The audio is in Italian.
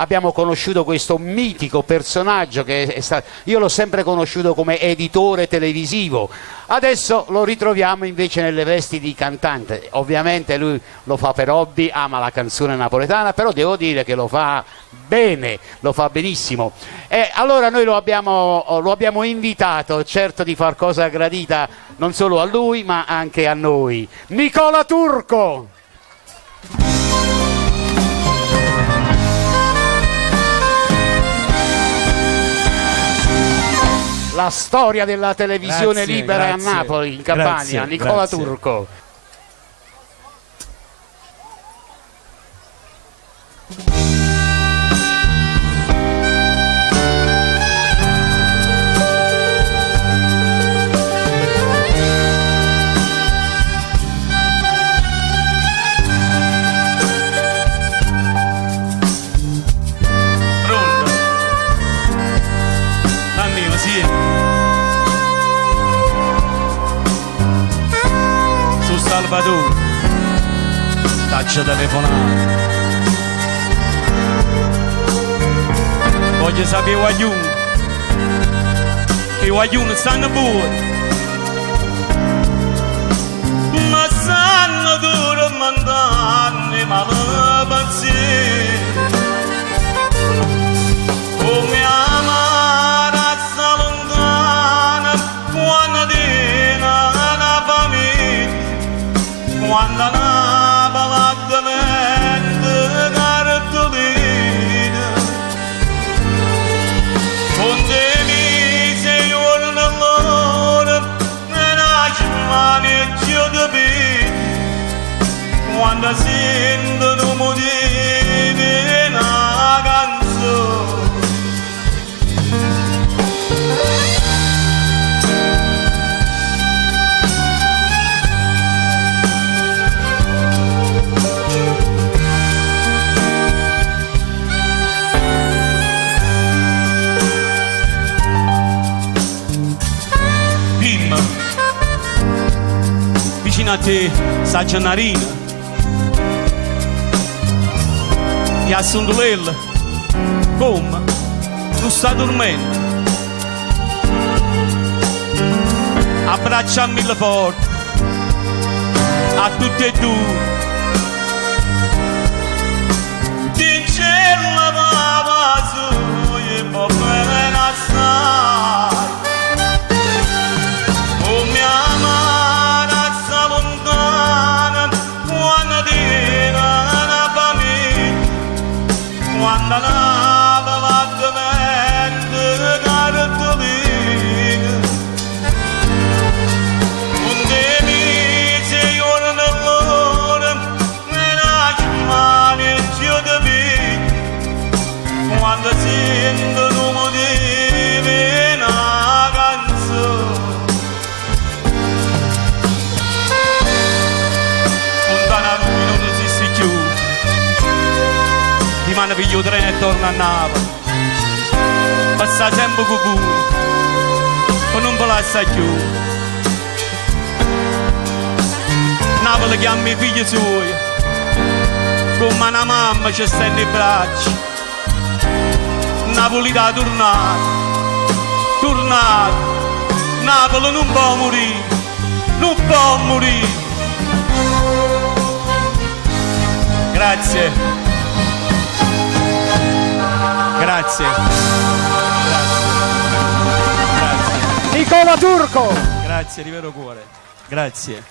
abbiamo conosciuto questo mitico personaggio che è stato, io l'ho sempre conosciuto come editore televisivo, adesso lo ritroviamo invece nelle vesti di cantante. Ovviamente lui lo fa per hobby, ama la canzone napoletana, però devo dire che lo fa bene, lo fa benissimo, e allora noi lo abbiamo invitato, certo di far cosa gradita non solo a lui ma anche a noi. Nicola Turco! La storia della televisione libera a Napoli, in Campania, Nicola Turco. Su Salvatore, taccia telefonata. Voglio sapere i guagliuni stanno buoni, ma stanno pure mandando male pensieri. Come ama razza lontana quando tiene una famiglia, quando una palata mente cartolina, con te mi sei giorno allora, e nasce mani e giù di vita, quando sentono motivi una canzone. Vicino a te sta Giannarina e a Sondolella come non sta dormendo, abbraccia a mille forti a tutti e due, dice la papà su e può bene assai. Oh mia quando una palata mente cartolina, con te mi sei giorno allora, e nasce mani e giù di vita, quando sentono motivi una canzone. Lontana a lui non esiste più, rimane figlio treno e torna a Napoli, passa sempre con cui, ma non ve la sa più. Napoli chiama i figli suoi, come una mamma ci sta nei bracci. Napoli da tornare, Napoli non può morire, non può morire. Grazie. Grazie. Nicola Turco! Grazie di vero cuore. Grazie.